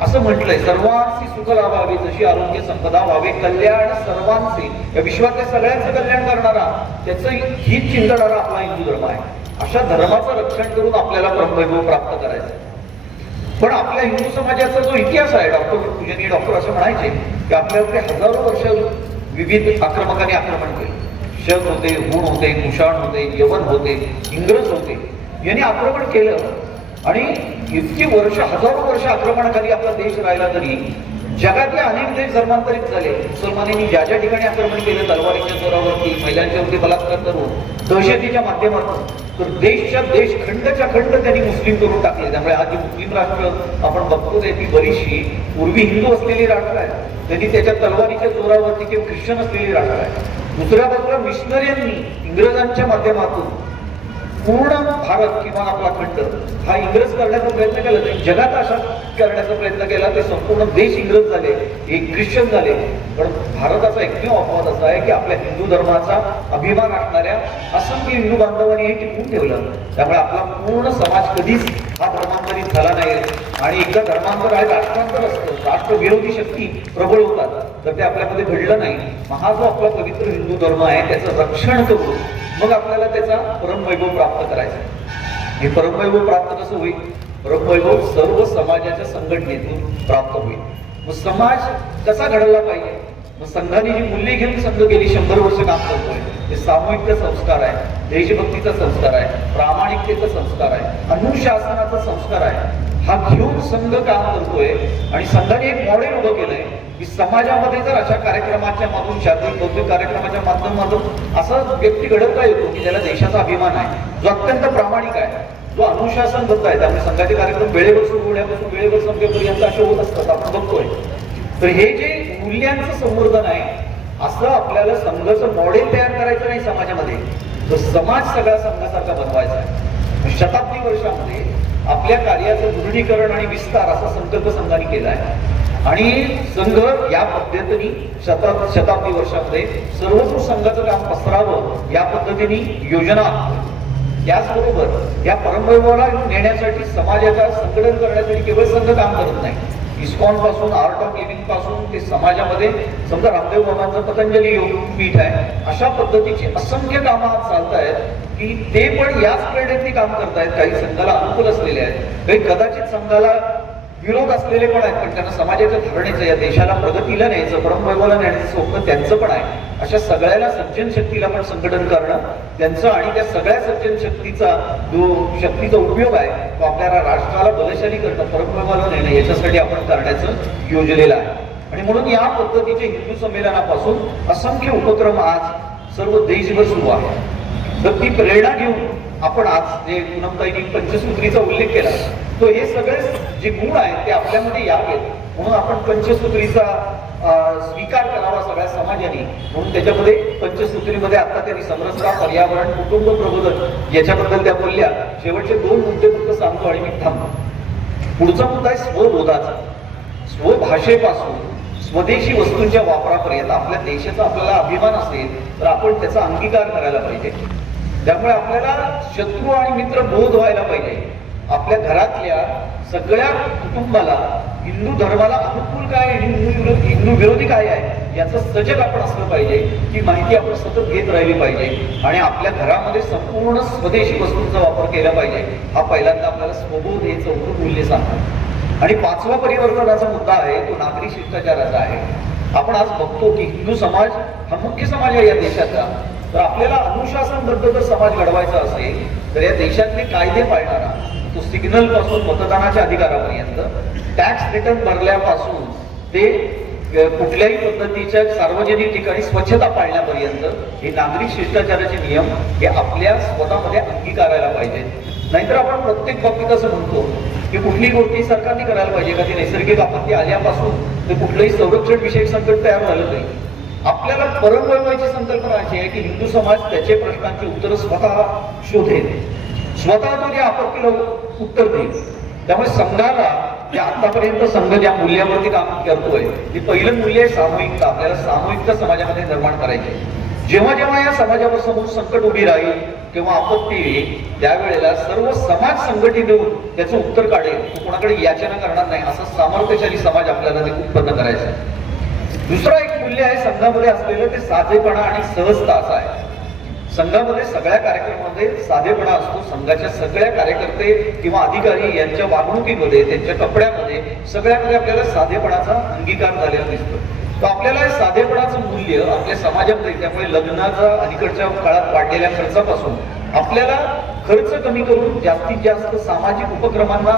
असं म्हटलंय. सर्वांची सुख लाभावे, जशी आरोग्य संपदा व्हावे, कल्याण सर्वांचे, या विश्वातल्या सगळ्यांचं कल्याण करणारा, त्याचं हित चिंतणारा आपला हिंदू धर्म आहे. अशा धर्माचं रक्षण करून आपल्याला परमवैभव प्राप्त करायचं. पण आपल्या हिंदू समाजाचा जो इतिहास आहे, पूजनीय डॉक्टर असं म्हणायचे की आपल्याकडे हजारो वर्ष विविध आक्रमकांनी आक्रमण केलं. शक होते, हुण होते, कुशाण होते, यवन होते, इंग्रज होते, यांनी आक्रमण केलं. आणि इतकी वर्ष, हजारो वर्ष आक्रमणाखाली आपला देश राहिला तरी जगातले अनेक देश धर्मांतरित झाले. मुसलमानांनी ज्या ज्या ठिकाणी आक्रमण केलं, तलवारीच्या जोरावरती, महिलांच्यावरती बलात्कार करून, दहशतीच्या माध्यमातून, तर देशच्या देश, खंडच्या खंड त्यांनी मुस्लिम करून टाकले. त्यामुळे आज जी मुस्लिम राष्ट्र आपण बघतो ती बरीचशी पूर्वी हिंदू असलेली राष्ट्र आहे, त्यांनी त्याच्या तलवारीच्या जोरावरती किंवा ख्रिश्चन असलेली राष्ट्र आहे. दुसऱ्या बाजूला मिशनरीयांनी इंग्रजांच्या माध्यमातून पूर्ण भारत किंवा आपला खंड हा इंग्रज करण्याचा प्रयत्न केला, जगात असा करण्याचा प्रयत्न केला, ते संपूर्ण देश इंग्रज झाले, एक ख्रिश्चन झाले. पण भारताचा एकमेव अपवाद असा आहे की आपल्या हिंदू धर्माचा अभिमान असणाऱ्या असंख्य हिंदू बांधवांनी हे टिकवून ठेवलं. त्यामुळे आपला पूर्ण समाज कधीच हा धर्मांतरित झाला नाही. आणि एकदा धर्मांतर आहे, राष्ट्रांतर असतं, राष्ट्रविरोधी शक्ती प्रबळ होतात, तर ते आपल्यामध्ये घडलं नाही. हा जो आपला पवित्र हिंदू धर्म आहे त्याचं रक्षण करून मग आपल्याला त्याचा परमवैभव प्राप्त करायचा. हे परमवैभव प्राप्त कसं होईल? परमवैभव सर्व समाजाच्या संघटनेतून प्राप्त होईल. मग समाज कसा घडवला पाहिजे? मग संघाने जी मूल्ये घेऊन संघ गेली 100 वर्ष काम करतोय, ते सामूहिकता संस्कार आहे, देशभक्तीचा संस्कार आहे, प्रामाणिकतेचा संस्कार आहे, अनुशासनाचा संस्कार आहे. हा घेऊन संघ काम करतोय. आणि संघाने एक मॉडेल उभं केलंय की समाजामध्ये जर अशा कार्यक्रमाच्या मागून, शारीरिक बौद्धिक कार्यक्रमाच्या माध्यमातून असा व्यक्ती घडवता येतो की त्याला देशाचा अभिमान आहे, जो अत्यंत प्रामाणिक आहे, जो अनुशासनबद्ध आहे. त्यामुळे संघाचे कार्यक्रम वेळेवर सुरू होण्यापासून वेळेवर संपेपर्यंत असे होत असतात, आपण बघतोय. तर हे जे मूल्यांचं संवर्धन आहे, असं आपल्याला संघाचं मॉडेल तयार करायचं नाही समाजामध्ये, तर समाज सगळा संघासारखा बनवायचा आहे. शताब्दी वर्षामध्ये आपल्या कार्याचं दृढीकरण आणि विस्तार असा संकल्प संघाने केला आहे. आणि संघ या पद्धतीने शताब्दी वर्षामध्ये सर्वत्र संघाचं काम पसरावं या पद्धतीने योजना आखतो. त्याचबरोबर या परमवैभवाला नेण्यासाठी, समाजाचा संघटन करण्यासाठी केवळ संघ काम करत नाही. इस्कॉन पासून, आर्ट ऑफ लिव्हिंग पासून ते समाजामध्ये, समजा रामदेव बाबांचं पतंजली योगपीठ आहे, अशा पद्धतीची असंख्य कामं आज चालत आहेत की ते पण याच प्रेरणेने काम करतायत. काही संघाला अनुकूल असलेले आहेत, काही कदाचित संघाला विरोध असलेले पण आहेत, पण त्यांना समाजाच्या धारणेचं, या देशाला प्रगतीला न्यायचं, परमवैभवाला न्यायचं स्वप्न त्यांचं पण आहे. अशा सगळ्याला सज्जन शक्तीला पण संघटन करणं त्यांचं, आणि त्या सगळ्या सज्जन शक्तीचा जो शक्तीचा उपयोग आहे तो आपल्याला राष्ट्राला बलशाली करणं, परमवैभवाला नेणं, याच्यासाठी आपण करण्याचं योजलेलं आहे. आणि म्हणून या पद्धतीचे हिंदू संमेलनापासून असंख्य उपक्रम आज सर्व देशभर सुरू आहे. तर ती प्रेरणा घेऊन आपण आज जे पूनमताईंनी पंचसूत्रीचा उल्लेख केला, तो हे सगळे जे गुण आहेत ते आपल्यामध्ये यावेत म्हणून आपण पंचसूत्रीचा स्वीकार करावा सगळ्या समाजाने. म्हणून त्याच्यामध्ये पंचसूत्रीमध्ये आता त्यांनी समरसता, पर्यावरण, कुटुंब प्रबोधन याच्याबद्दल त्या बोलल्या. शेवटचे 2 मुद्दे फक्त सांगतो आणि मी थांबतो. पुढचा मुद्दा आहे स्वबोधाचा. स्वभाषेपासून स्वदेशी वस्तूंच्या वापरापर्यंत आपल्या देशाचा आपल्याला अभिमान असेल तर आपण त्याचा अंगीकार करायला पाहिजे. त्यामुळे आपल्याला शत्रू आणि मित्र बोध व्हायला पाहिजे. आपल्या घरातल्या सगळ्या कुटुंबाला हिंदू धर्माला अनुकूल काय, हिंदू विरोधी काय आहे याचं सजग आपण असलं पाहिजे. ती माहिती आपण सतत घेत राहिली पाहिजे आणि आपल्या घरामध्ये संपूर्ण स्वदेशी वस्तूंचा वापर केला पाहिजे. हा पहिल्यांदा आपल्याला स्वबोध हे चौथं मूल्य सांगतो. आणि 5वा परिवर्तनाचा मुद्दा आहे तो नागरी शिष्टाचाराचा आहे. आपण आज बघतो की हिंदू समाज हा मुख्य समाज आहे या देशाचा. तर आपल्याला अनुशासनबद्ध जर समाज घडवायचा असेल तर या देशातले कायदे पाळणारा, तो सिग्नल पासून मतदानाच्या अधिकारापर्यंत, टॅक्स रिटर्न भरल्यापासून ते कुठल्याही पद्धतीच्या सार्वजनिक ठिकाणी स्वच्छता पाळण्यापर्यंत हे नागरिक शिष्टाचाराचे नियम हे आपल्या स्वतःमध्ये अंगीकारायला पाहिजेत. नाहीतर आपण प्रत्येक बाबतीत असं म्हणतो की कुठलीही गोष्टी सरकारने करायला पाहिजे. एखादी नैसर्गिक आपत्ती आल्यापासून ते कुठलंही संरक्षण विषयक संकट तयार झालं नाही. आपल्याला परमवैभवाची संकल्पना अशी आहे की हिंदू समाज त्याचे प्रश्नांची उत्तरं स्वतः शोधेल, स्वतः तो त्या आपत्तीला उत्तर देईल. त्यामुळे संघाला जे आतापर्यंत संघ ज्या मूल्यावरती काम करतोय ते पहिलं मूल्य आहे सामूहिकता. आपल्याला सामूहिकता समाजामध्ये निर्माण करायची. जेव्हा जेव्हा या समाजावर समोर संकट उभी राहील किंवा आपत्ती येईल त्यावेळेला सर्व समाज संघटित होऊन त्याचं उत्तर काढेल. तो कोणाकडे याचना करणार नाही. असा सामर्थ्यशाली समाज आपल्याला उत्पन्न करायचा आहे. दुसरा एक मूल्य आहे संघामध्ये असलेलं ते साधेपणा आणि सहजता असं आहे. संघामध्ये सगळ्या कार्यक्रमामध्ये साधेपणा असतो. संघाच्या सगळ्या कार्यकर्ते किंवा अधिकारी यांच्या वागणुकीमध्ये, त्यांच्या कपड्यामध्ये, सगळ्यामध्ये आपल्याला साधेपणाचा अंगीकार झालेला दिसतो. तर आपल्याला हे साधेपणाचं मूल्य आपल्या समाजामध्ये, त्यामुळे लग्नाचा अलीकडच्या काळात वाढलेल्या खर्चापासून आपल्याला खर्च कमी करून जास्तीत जास्त सामाजिक उपक्रमांना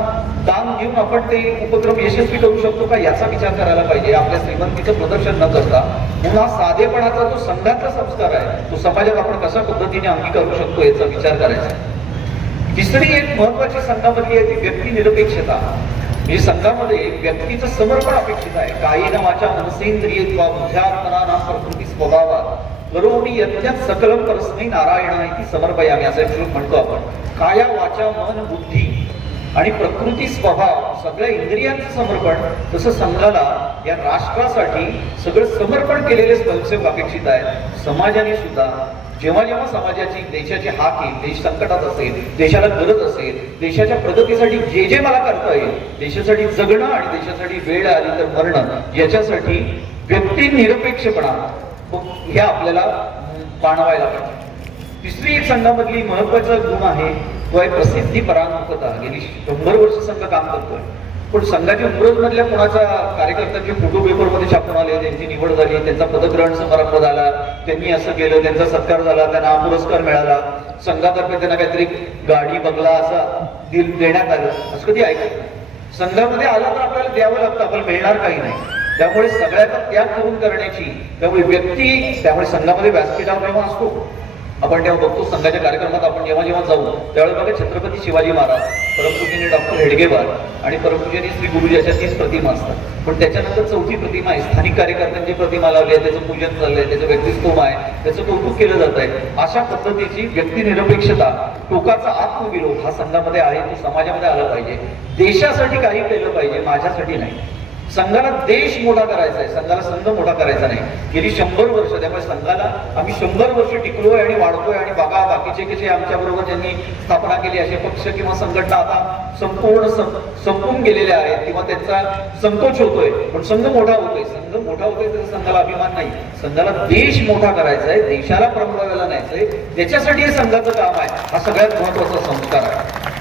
दान देऊन आपण ते उपक्रम यशस्वी करू शकतो का याचा विचार करायला पाहिजे. आपल्या श्रीमंतीचं प्रदर्शन न करता म्हणून हा साधेपणाचा जो संघाचा संस्कार आहे तो समाजात आपण कशा पद्धतीने अंगीकारू शकतो याचा विचार करायचा. तिसरी एक महत्वाची संघामधली आहे ती व्यक्तिनिरपेक्षता. म्हणजे संघामध्ये व्यक्तीचं समर्पण अपेक्षित आहे. कायेन वाचा मनसेंद्रियत्वा बुद्ध्यात्मना नाम प्रकृती स्वभावा करोमी यज्ञात सकलम परस्मै नारायण इति समर्पयामी असं एक श्लोक म्हणतो आपण. काया वाचा मन बुद्धी आणि प्रकृती स्वभाव सगळ्या इंद्रियांचं समर्पण, तसं संघाला या राष्ट्रासाठी सगळं समर्पण केलेले स्वयंसेवक अपेक्षित आहे. समाजाने सुद्धा जेव्हा जेव्हा समाजाची, देशाची हाक येईल, देश संकटात असेल, देशाला गरज असेल, देशाच्या प्रगतीसाठी जे जे मला करता येईल, देशासाठी जगणं आणि देशासाठी वेळ आली तर मरणं, याच्यासाठी व्यक्तिनिरपेक्षपणा हे आपल्याला बाणवायला पाहिजे. तिसरी एक संघामधली महत्वाचा गुण आहे तो आहे प्रसिद्धी परांमुखता. गेली 100 वर्ष संघ काम करतोय, पण संघाच्या उमरज मधल्या कोणाच्या कार्यकर्त्यांचे फोटो पेपरमध्ये छापून आले, त्यांची निवड झाली, त्यांचा पदग्रहण समारंभ झाला, त्यांनी असं केलं, त्यांचा सत्कार झाला, त्यांना हा पुरस्कार मिळाला, संघातर्फे त्यांना काहीतरी गाडी बंगला असा देण्यात आलं, असं कधी ऐकत नाही. संघामध्ये आलं तर आपल्याला द्यावं लागतं, आपल्याला मिळणार काही नाही. त्यामुळे सगळ्याचा त्याग करून करण्याची, त्यामुळे व्यक्ती, त्यामुळे संघामध्ये व्यासपीठावर जेव्हा असतो आपण तेव्हा बघतो संघाच्या कार्यक्रमात आपण जेव्हा जेव्हा जाऊ त्यावेळेस बघा छत्रपती शिवाजी महाराज, परमपूजनीय डॉक्टर हेडगेवार आणि परमपूजनीय श्री गुरुजी अशा 3 प्रतिमा असतात. पण त्याच्यानंतर 4थी प्रतिमा आहे, स्थानिक कार्यकर्त्यांची प्रतिमा लावली आहे, त्याचं पूजन चाललंय, त्याचं व्यक्तिस्तोम आहे, त्याचं कौतुक केलं जात आहे. अशा पद्धतीची व्यक्तिनिरपेक्षता, टोकाचा आत्मविरोध हा संघामध्ये आहे, तो समाजामध्ये आला पाहिजे. देशासाठी काही केलं पाहिजे, माझ्यासाठी नाही. संघाला देश मोठा करायचा आहे, संघाला संघ मोठा करायचा नाही. गेली 100 वर्ष, त्यामुळे संघाला आम्ही 100 वर्ष टिकलोय आणि वाढतोय. आणि बघा बाकीचे कसे आमच्या बरोबर ज्यांनी स्थापना केली असे पक्ष किंवा संघटना आता संपूर्ण संपून गेलेले आहेत किंवा त्यांचा संकोच होतोय, पण संघ मोठा होतोय. संघ मोठा होतोय त्याचा संघाला अभिमान नाही. संघाला देश मोठा करायचा आहे, देशाला परमवैभवाला न्यायचंय, त्याच्यासाठी हे संघाचं काम आहे. हा सगळ्यात महत्वाचा संस्कार आहे.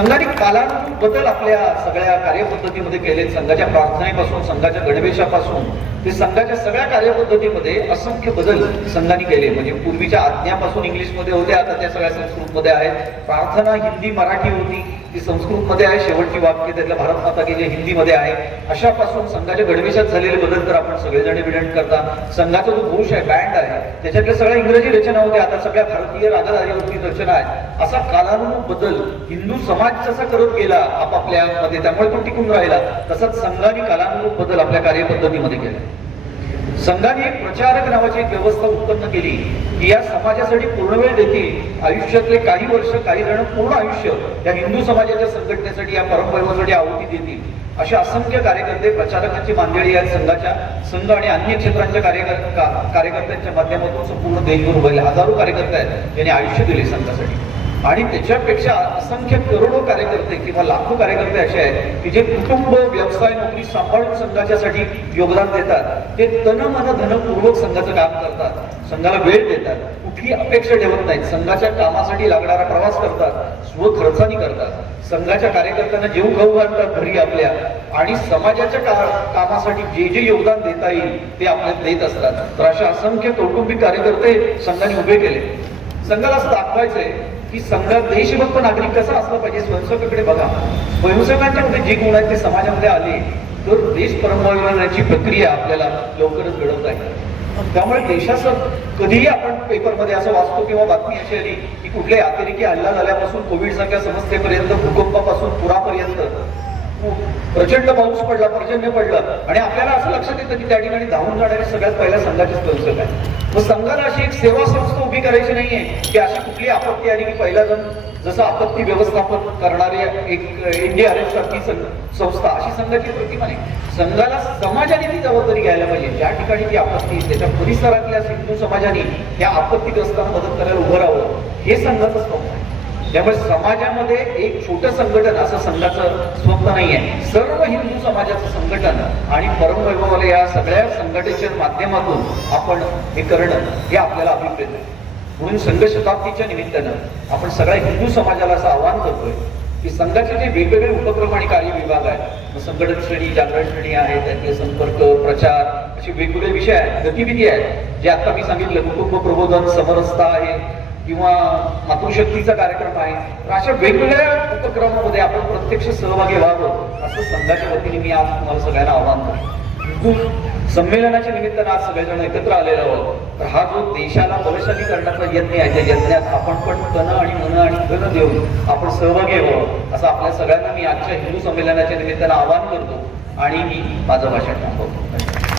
संघाने कालानुरूप बदल आपल्या सगळ्या कार्यपद्धतीमध्ये केले. संघाच्या प्रार्थनेपासून, संघाच्या गणवेशापासून ते संघाच्या सगळ्या कार्यपद्धतीमध्ये असंख्य बदल संघाने केले. म्हणजे पूर्वीच्या आज्ञापासून इंग्लिशमध्ये होत्या, आता त्या सगळ्या संस्कृतमध्ये आहेत. प्रार्थना हिंदी मराठी होती, ती संस्कृतमध्ये आहे. शेवटची वाक्य त्यातल्या भारत माता की जे हिंदीमध्ये आहे. अशापासून संघाच्या गणवेशात झालेले बदल तर आपण सगळेजण इव्हिडंट करता. संघाचा जो घोष आहे, बँड आहे, त्याच्यातल्या सगळ्या इंग्रजी रचना होत्या, आता सगळ्या भारतीय रागधारीवरती रचना आहे. असा कालानुरूप बदल हिंदू समाज जसा करत गेला आपापल्या मध्ये, त्यामुळे तो टिकून राहिला. तसंच संघाने कालानुरूप बदल आपल्या कार्यपद्धतीमध्ये केला. संघाने एक प्रचारक नावाची एक व्यवस्था उत्पन्न केली की या समाजासाठी पूर्ण वेळ देतील. आयुष्यातले काही वर्ष, काही जण पूर्ण आयुष्य या हिंदू समाजाच्या संघटनेसाठी, या परंपरेसाठी आहुती देतील. अशा असंख्य कार्यकर्ते, प्रचारकांची मांडळी आहेत संघाच्या. संघ आणि अन्य क्षेत्रांच्या कार्यकर्त्यांच्या माध्यमातून संपूर्ण देशभर उभारले हजारो कार्यकर्ते आहेत ज्यांनी आयुष्य दिले संघासाठी. आणि त्याच्यापेक्षा असंख्य करोडो कार्यकर्ते किंवा लाखो कार्यकर्ते असे आहेत की जे कुटुंब, व्यवसाय, नोकरी सांभाळून संघाच्यासाठी योगदान देतात. ते तन मन धनपूर्वक संघाचं काम करतात, संघाला वेळ देतात, कुठली अपेक्षा ठेवत नाहीत, संघाच्या कामासाठी लागणारा प्रवास करतात, स्वखर्चानी करतात, संघाच्या कार्यकर्त्यांना जेव खाऊ घालतात घरी आपल्या, आणि समाजाच्या कामासाठी जे जे योगदान देता येईल ते आपल्याला देत असतात. तर अशा असंख्य कौटुंबिक कार्यकर्ते संघाने उभे केले. संघाला असं दाखवायचंय की संघात देशभक्त नागरिक कसा असला पाहिजे. स्वयंसेवकाकडे बघा, स्वयंसेवकांच्या मध्ये जे गुण आहेत ते समाजामध्ये आले तर देश परंपरेची प्रक्रिया आपल्याला लवकरच घडवता येईल. त्यामुळे देशाचं कधीही आपण पेपरमध्ये असं वाचतो किंवा बातमी अशी आली की कुठल्याही अतिरेकी हल्ला झाल्यापासून कोविड सारख्या समस्येपर्यंत, भूकंपापासून पुरापर्यंत प्रचंड पाऊस पडला, पर्जन्य पडलं, आणि आपल्याला असं लक्षात येतं की त्या ठिकाणी धावून जाणारे सगळ्यात पहिल्या संघाचे स्वयंसेवक आहे. मग संघाला अशी एक सेवा संस्था उभी करायची नाहीये की अशी कुठली आपत्ती आली की पहिला जण, जसं आपत्ती व्यवस्थापन करणारे एक NDRF सारखी संस्था, अशी संघाची प्रतिमा नाही. संघाला समाजाने ती जबाबदारी घ्यायला पाहिजे. ज्या ठिकाणी ती आपत्ती, त्याच्या परिसरातल्या हिंदू समाजाने त्या आपत्तीग्रस्तांना मदत करायला उभं राहावं, हे संघाचं स्वप्न आहे. त्यामुळे समाजामध्ये एक छोटं संघटन असं संघाचं स्वप्न नाही आहे. सर्व हिंदू समाजाचं संघटन आणि परमवैभवाला या सगळ्या संघटनेच्या माध्यमातून आपण हे करणं हे आपल्याला अभिप्रेत आहे. म्हणून संघ शताब्दीच्या निमित्तानं आपण सगळ्या हिंदू समाजाला असं आवाहन करतोय की संघाचे जे वेगवेगळे उपक्रम आणि कार्यविभाग आहेत, संघटन श्रेणी, जागरण श्रेणी आहे, त्यातले संपर्क, प्रचार, असे वेगवेगळे विषय आहेत, गतिविधी आहेत, जे आता मी सांगितलं, कुटुंब प्रबोधन, समरसता आहे किंवा मातृशक्तीचा कार्यक्रम आहे. तर अशा वेगवेगळ्या उपक्रमामध्ये आपण प्रत्यक्ष सहभागी व्हावं असं संघाच्या वतीने मी आज तुम्हाला सगळ्यांना आवाहन करतो. संमेलनाच्या निमित्तानं आज सगळेजण एकत्र आलेलो आहोत. तर हा जो देशाला बलशाली करण्याचा यज्ञ आहे, त्या यज्ञात आपण पण तन आणि मन आणि धन देऊन आपण सहभागी व्हावं असं आपल्या सगळ्यांना मी आजच्या हिंदू संमेलनाच्या निमित्तानं आवाहन करतो आणि मी माझं भाषण थांबवतो.